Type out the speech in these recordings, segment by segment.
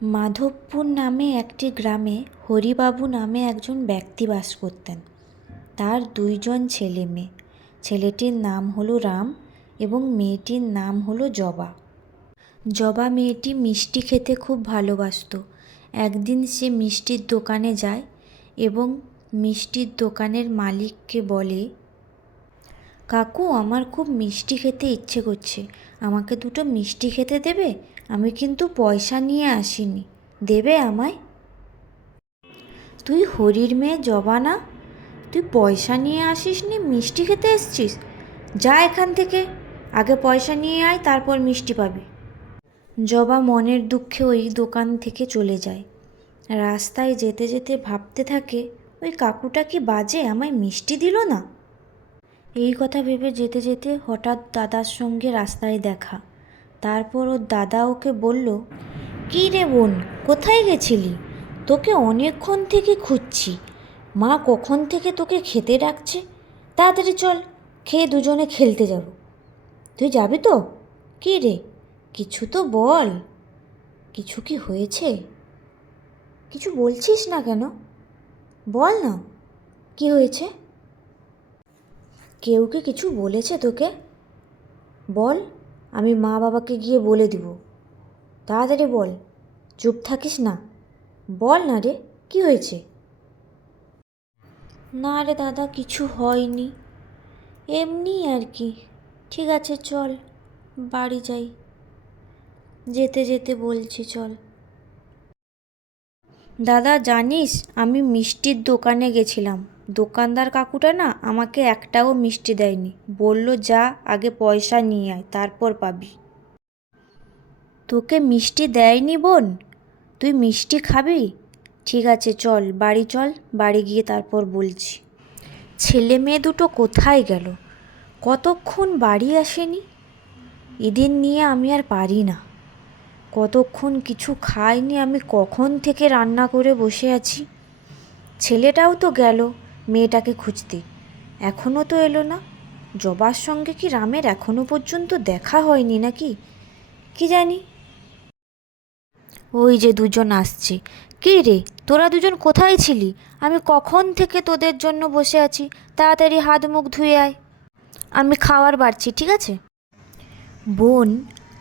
মাধবপুর নামে একটি গ্রামে হরিবাবু নামে একজন ব্যক্তি বাস করতেন। তার দুইজন ছেলে মেয়ে। ছেলেটির নাম হলো রাম এবং মেয়েটির নাম হলো জবা। জবা মেয়েটি মিষ্টি খেতে খুব ভালোবাসতো। একদিন সে মিষ্টির দোকানে যায় এবং মিষ্টির দোকানের মালিককে বলে, কাকু, আমার খুব মিষ্টি খেতে ইচ্ছে করছে, আমাকে দুটো মিষ্টি খেতে দেবে? আমি কিন্তু পয়সা নিয়ে আসিনি, দেবে আমায়? তুই হরির মেয়ে জবা না? তুই পয়সা নিয়ে আসিসনি, মিষ্টি খেতে এসছিস? যা এখান থেকে, আগে পয়সা নিয়ে আয়, তারপর মিষ্টি পাবি। জবা মনের দুঃখে ওই দোকান থেকে চলে যায়। রাস্তায় যেতে যেতে ভাবতে থাকে, ওই কাকুটা কি বাজে, আমায় মিষ্টি দিল না। এই কথা ভেবে যেতে যেতে হঠাৎ দাদার সঙ্গে রাস্তায় দেখা। তারপর ওর দাদা ওকে বলল, কী রে বোন, কোথায় গেছিলি? তোকে অনেকক্ষণ থেকে খুঁজছি, মা কখন থেকে তোকে খেতে ডাকছে। তাড়াতাড়ি চল, খেয়ে দুজনে খেলতে যাব। তুই যাবি তো? কী রে, কিছু তো বল, কিছু কি হয়েছে? কিছু বলছিস না কেন? বল না, কি হয়েছে? কেউ কি কিছু বলেছে তোকে? বল, আমি মা বাবাকে গিয়ে বলে দিব। তাড়াতাড়ি বল, চুপ থাকিস না, বল না রে, কি হয়েছে? না রে দাদা, কিছু হয়নি, এমনি আর কি। ঠিক আছে চল, বাড়ি যাই, যেতে যেতে বলছি চল। দাদা জানিস, আমি মিষ্টির দোকানে গেছিলাম, দোকানদার কাকুটা না আমাকে একটাও মিষ্টি দেয়নি, বলল যা আগে পয়সা নিয়ে আয়, তারপর পাবি। তোকে মিষ্টি দেয়নি বোন? তুই মিষ্টি খাবি? ঠিক আছে চল, বাড়ি চল, বাড়ি গিয়ে তারপর বলছি। ছেলে মেয়ে দুটো কোথায় গেল? কতক্ষণ বাড়ি আসেনি। এদের নিয়ে আমি আর পারি না। কতক্ষণ কিছু খাইনি, আমি কখন থেকে রান্না করে বসে আছি। ছেলেটাও তো গেল মেয়েটাকে খুঁজতে, এখনও তো এলো না। জবার সঙ্গে কি রামের এখনও পর্যন্ত দেখা হয়নি নাকি, কি জানি। ওই যে দুজন আসছে। কী রে, তোরা দুজন কোথায় ছিলি? আমি কখন থেকে তোদের জন্য বসে আছি, তাড়াতাড়ি হাত মুখ ধুয়ে আয়, আমি খাবার বাড়ছি, ঠিক আছে? বোন,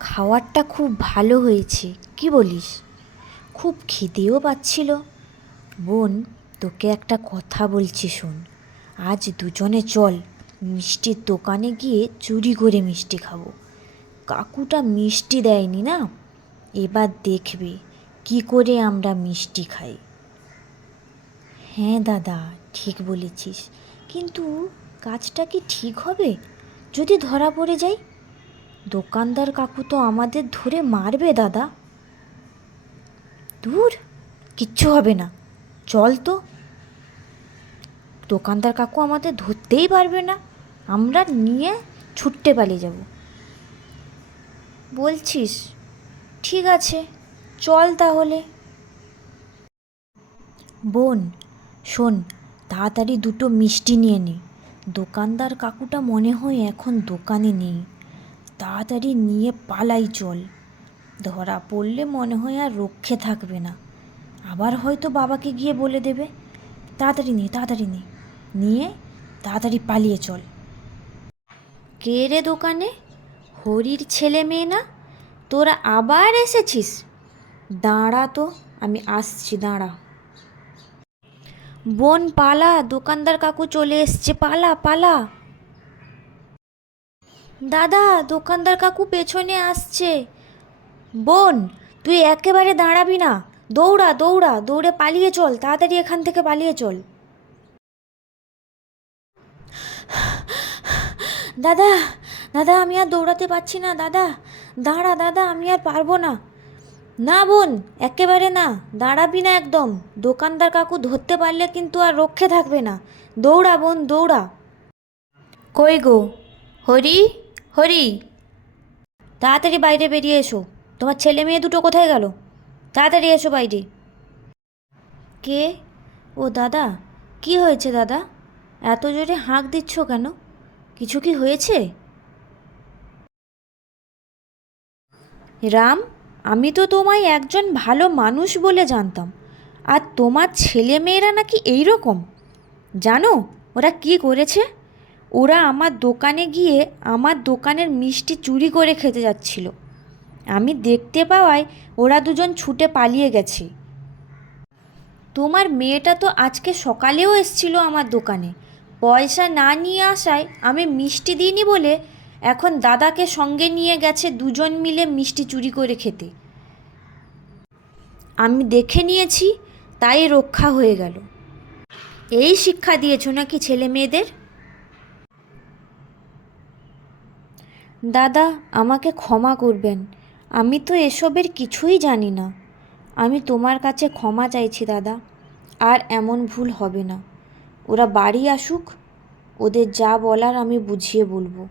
খাবারটা খুব ভালো হয়েছে, কি বলিস? খুব খিদেও পাচ্ছিল। বোন, তোকে একটা কথা বলছি শোন, আজ দুজনে চল মিষ্টির দোকানে গিয়ে চুরি করে মিষ্টি খাবো। কাকুটা মিষ্টি দেয়নি না, এবার দেখবে কি করে আমরা মিষ্টি খাই। হ্যাঁ দাদা, ঠিক বলেছিস, কিন্তু কাজটা কি ঠিক হবে? যদি ধরা পড়ে যাই, দোকানদার কাকু তো আমাদের ধরে মারবে দাদা। দূর, কিচ্ছু হবে না, চল তো। দোকানদার কাকু আমাদের ধরতেই পারবে না, আমরা নিয়ে ছুট্টে পালিয়ে যাব। বলছিস? ঠিক আছে, চল তাহলে। বোন শোন, তাড়াতাড়ি দুটো মিষ্টি নিয়ে নে, দোকানদার কাকুটা মনে হয় এখন দোকানে নেই। তাড়াতাড়ি নিয়ে পালাই চল, ধরা পড়লে মনে হয় আর রক্ষে থাকবে না, আবার হয়তো বাবাকে গিয়ে বলে দেবে। তাড়াতাড়ি নে, তাড়াতাড়ি নে, নিয়ে তাড়াতাড়ি পালিয়ে চল। কে রে দোকানে? হরির ছেলে মেয়ে না? তোরা আবার এসেছিস? দাঁড়া তো, আমি আসছি, দাঁড়া। বোন পালা, দোকানদার কাকু চলে এসছে, পালা পালা। দাদা, দোকানদার কাকু পেছনে আসছে। বোন, তুই একেবারে দাঁড়াবি না, দৌড়া দৌড়া, দৌড়ে পালিয়ে চল, তাড়াতাড়ি এখান থেকে পালিয়ে চল। দাদা, দাদা আমি আর দৌড়াতে পারছি না দাদা, দাঁড়া দাদা, আমি আর পারবো না। না বোন, একেবারে না, দাঁড়াবি না একদম, দোকানদার কাকু ধরতে পারলে কিন্তু আর রক্ষে থাকবে না। দৌড়া বোন, দৌড়া। কই গো, হরি, হরি, তাড়াতাড়ি বাইরে বেরিয়ে এসো, তোমার ছেলে মেয়ে দুটো কোথায় গেল? তাড়াতাড়ি এসো বাইরে। কে? ও দাদা, কি হয়েছে দাদা, এত জোরে হাঁক দিচ্ছ কেন? কিছু কি হয়েছে? রাম, আমি তো তোমায় একজন ভালো মানুষ বলে জানতাম, আর তোমার ছেলে মেয়েরা নাকি এই রকম। জানো ওরা কি করেছে? ওরা আমার দোকানে গিয়ে আমার দোকানের মিষ্টি চুরি করে খেতে যাচ্ছিল। আমি দেখতে পাওয়ায় ওরা দুজন ছুটে পালিয়ে গেছে। তোমার মেয়েটা তো আজকে সকালেও এসেছিল আমার দোকানে। পয়সা না নিয়ে আসায় আমি মিষ্টি দিইনি বলে এখন দাদাকে সঙ্গে নিয়ে গেছে দুজন মিলে মিষ্টি চুরি করে খেতে। আমি দেখে নিয়েছি, তাই রক্ষা হয়ে গেল। এই শিক্ষা দিয়েছো নাকি ছেলে মেয়েদের? দাদা, আমাকে ক্ষমা করবেন, আমি তো এসবের কিছুই জানি না। আমি তোমার কাছে ক্ষমা চাইছি দাদা, আর এমন ভুল হবে না। ওরা বাড়ি আসুক, ওদের যা বলার আমি বুঝিয়ে বলবো।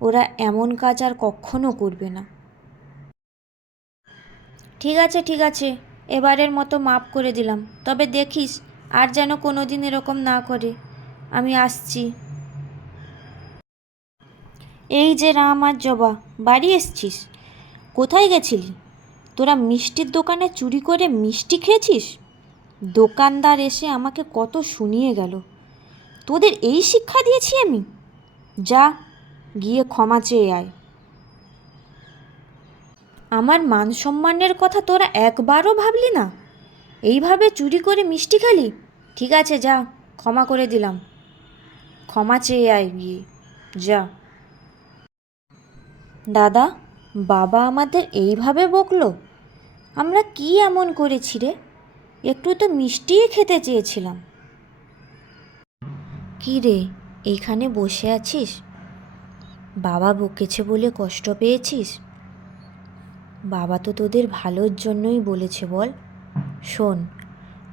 ওরা এমন কাজ আর কখনো করবে না। ঠিক আছে ঠিক আছে, এবারের মতো মাপ করে দিলাম, তবে দেখিস আর যেন কোনো দিন এরকম না করে। আমি আসছি। এই যে রাম আর জবা, বাড়ি এসছিস? কোথায় গেছিলি? তোরা মিষ্টির দোকানে চুরি করে মিষ্টি খেয়েছিস? দোকানদার এসে আমাকে কত শুনিয়ে গেল। তোদের এই শিক্ষা দিয়েছি আমি? যা, গিয়ে ক্ষমা চেয়ে আয়। আমার মান সম্মানের কথা তোরা একবারও ভাবলি না? এইভাবে চুরি করে মিষ্টি খেলি? ঠিক আছে যা, ক্ষমা করে দিলাম। ক্ষমা চেয়ে আয় গিয়ে, যা। দাদা, বাবা আমাদের এইভাবে বকলো? আমরা কি এমন করেছি রে? একটু তো মিষ্টিই খেতে চেয়েছিলাম। কী রে, এইখানে বসে আছিস? বাবা বকেছে বলে কষ্ট পেয়েছিস? বাবা তো তোদের ভালোর জন্যই বলেছে বল। শোন,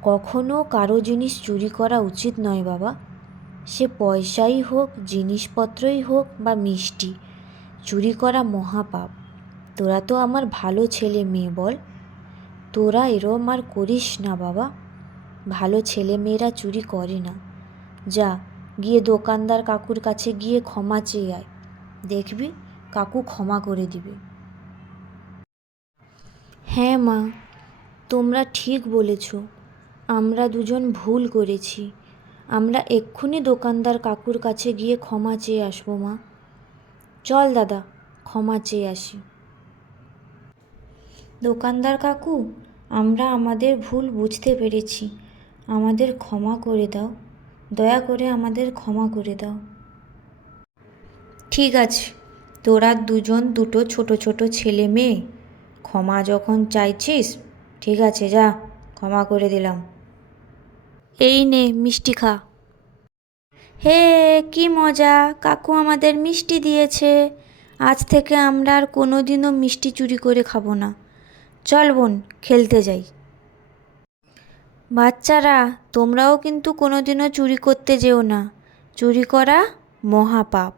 কখনো কারো জিনিস চুরি করা উচিত নয় বাবা। সে পয়সাই হোক, জিনিসপত্রই হোক বা মিষ্টি, চুরি করা মহাপাপ। তোরা তো আমার ভালো ছেলে মেয়ে বল, তোরা এরম আর করিস না বাবা। ভালো ছেলে মেয়েরা চুরি করে না। যা, গিয়ে দোকানদার কাকুর কাছে গিয়ে ক্ষমা চেয়ে আয়, দেখবি কাকু ক্ষমা করে দিবে। হ্যাঁ মা, তোমরা ঠিক বলেছ, আমরা দুজন ভুল করেছি। আমরা এক্ষুনি দোকানদার কাকুর কাছে গিয়ে ক্ষমা চেয়ে আসবো মা। চল দাদা, ক্ষমা চেয়ে আসি। দোকানদার কাকু, আমরা আমাদের ভুল বুঝতে পেরেছি, আমাদের ক্ষমা করে দাও। দয়া করে আমাদের ক্ষমা করে দাও। ঠিক আছে, তোরা দুজন দুটো ছোট ছোট ছেলে মেয়ে, ক্ষমা যখন চাইছিস, ঠিক আছে যা, ক্ষমা করে দিলাম। এই নে মিষ্টি খা। হে, কি মজা, কাকু আমাদের মিষ্টি দিয়েছে। আজ থেকে আমরা আর কোনো দিনও মিষ্টি চুরি করে খাবো না। চল বোন, খেলতে যাই। বাচ্চারা, তোমরাও কিন্তু কোনো দিনও চুরি করতে যেও না। চুরি করা মহাপাপ।